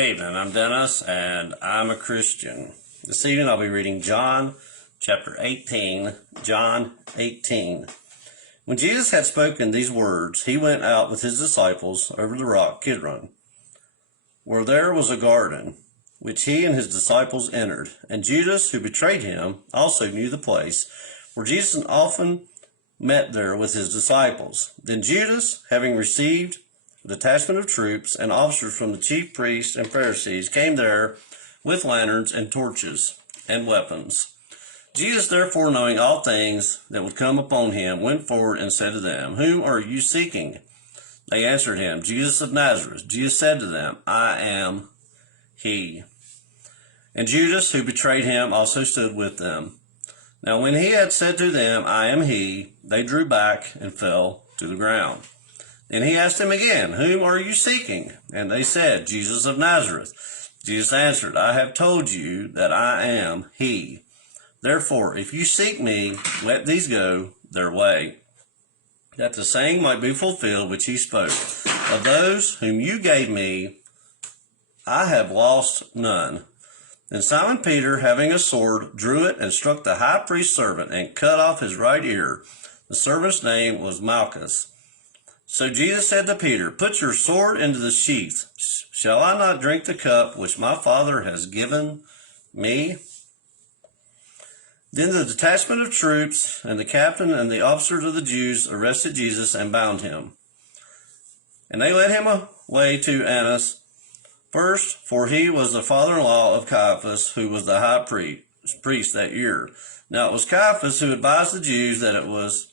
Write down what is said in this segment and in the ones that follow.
Evening, I'm Dennis, and I'm a Christian. This evening I'll be reading John chapter 18, John 18. When Jesus had spoken these words, he went out with his disciples over the rock Kidron, where there was a garden, which he and his disciples entered. And Judas, who betrayed him, also knew the place, where Jesus often met there with his disciples. Then Judas, having received a detachment of troops and officers from the chief priests and Pharisees, came there with lanterns and torches and weapons. Jesus, therefore, knowing all things that would come upon him, went forward and said to them, "Whom are you seeking?" They answered him, "Jesus of Nazareth." Jesus said to them, "I am he." And Judas, who betrayed him, also stood with them. Now when he had said to them, "I am he," they drew back and fell to the ground. And he asked them again, "Whom are you seeking?" And they said, "Jesus of Nazareth." Jesus answered, "I have told you that I am he. Therefore, if you seek me, let these go their way, that the saying might be fulfilled which he spoke. Of those whom you gave me, I have lost none." Then Simon Peter, having a sword, drew it and struck the high priest's servant and cut off his right ear. The servant's name was Malchus. So Jesus said to Peter, "Put your sword into the sheath. Shall I not drink the cup which my Father has given me?" Then the detachment of troops and the captain and the officers of the Jews arrested Jesus and bound him. And they led him away to Annas first, for he was the father-in-law of Caiaphas, who was the high priest that year. Now it was Caiaphas who advised the Jews that it was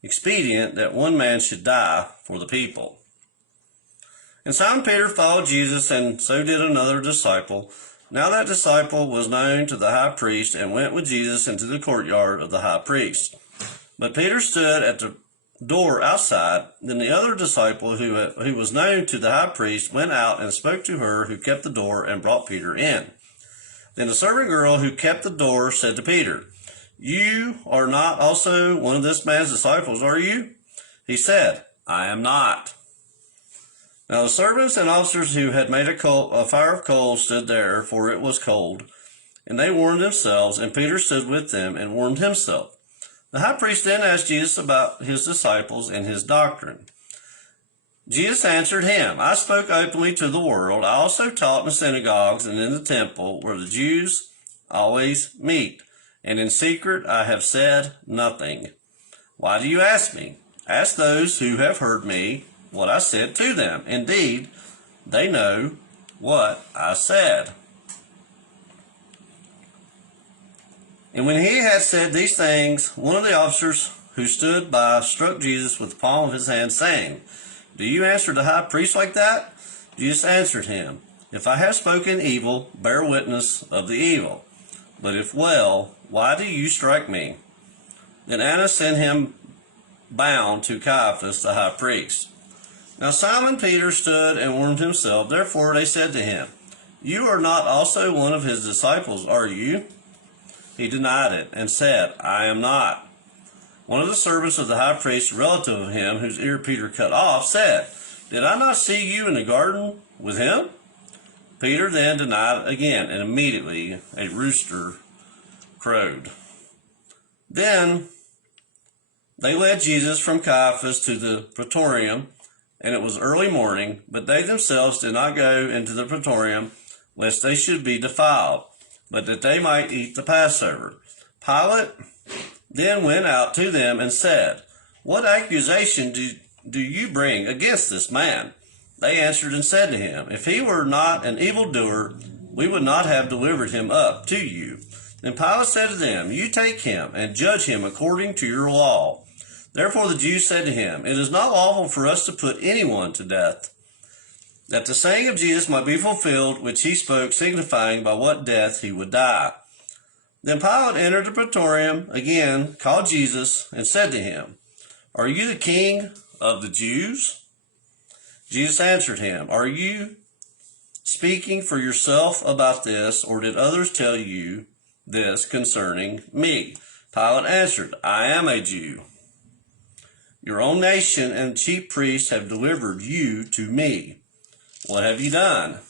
expedient that one man should die for the people. And Simon Peter followed Jesus, and so did another disciple. Now that disciple was known to the high priest, and went with Jesus into the courtyard of the high priest. But Peter stood at the door outside. Then the other disciple, who was known to the high priest, went out and spoke to her who kept the door, and brought Peter in. Then the servant girl who kept the door said to Peter, "You are not also one of this man's disciples, are you?" He said, "I am not." Now the servants and officers who had made a fire of coals stood there, for it was cold, and they warmed themselves, and Peter stood with them and warmed himself. The high priest then asked Jesus about his disciples and his doctrine. Jesus answered him, "I spoke openly to the world. I also taught in the synagogues and in the temple, where the Jews always meet. And in secret I have said nothing. Why do you ask me? Ask those who have heard me what I said to them. Indeed, they know what I said." And when he had said these things, one of the officers who stood by struck Jesus with the palm of his hand, saying, "Do you answer the high priest like that?" Jesus answered him, "If I have spoken evil, bear witness of the evil. But if well, why do you strike me?" Then Annas sent him bound to Caiaphas the high priest. Now Simon Peter stood and warmed himself. Therefore they said to him, "You are not also one of his disciples, are you?" He denied it and said, "I am not." One of the servants of the high priest, a relative of him, whose ear Peter cut off, said, "Did I not see you in the garden with him?" Peter then denied it again, and immediately a rooster crowed. Then they led Jesus from Caiaphas to the praetorium, and it was early morning, but they themselves did not go into the praetorium, lest they should be defiled, but that they might eat the Passover. Pilate then went out to them and said, "What accusation do you bring against this man?" They answered and said to him, "If he were not an evildoer, we would not have delivered him up to you." Then Pilate said to them, "You take him and judge him according to your law." Therefore the Jews said to him, "It is not lawful for us to put anyone to death," that the saying of Jesus might be fulfilled, which he spoke, signifying by what death he would die. Then Pilate entered the praetorium again, called Jesus, and said to him, "Are you the king of the Jews?" Jesus answered him, "Are you speaking for yourself about this, or did others tell you this concerning me?" Pilate answered, "I am a Jew. Your own nation and chief priests have delivered you to me. What have you done?"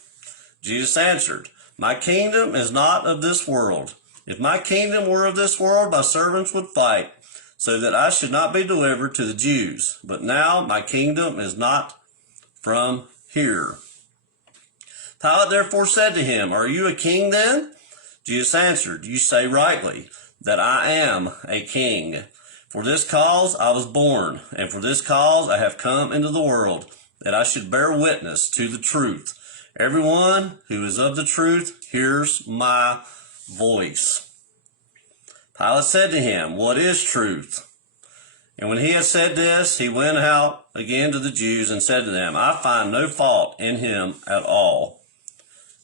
Jesus answered, My kingdom is not of this world. If my kingdom were of this world, my servants would fight, so that I should not be delivered to the Jews. But now my kingdom is not from here. Pilate therefore said to him, Are you a king then? Jesus answered, You say rightly that I am a king. For this cause I was born, and for this cause I have come into the world, that I should bear witness to the truth. Everyone who is of the truth hears my voice. Pilate said to him, What is truth? And when he had said this, he went out again to the Jews and said to them, I find no fault in him at all.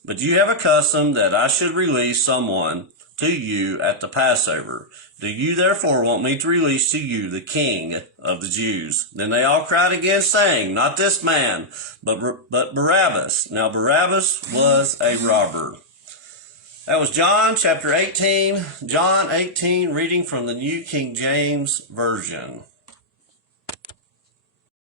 But you have a custom that I should release someone to you at the Passover. Do you therefore want me to release to you the king of the Jews? Then they all cried again, saying, Not this man, but Barabbas. Now Barabbas was a robber. That was John chapter 18, John 18, reading from the New King James Version.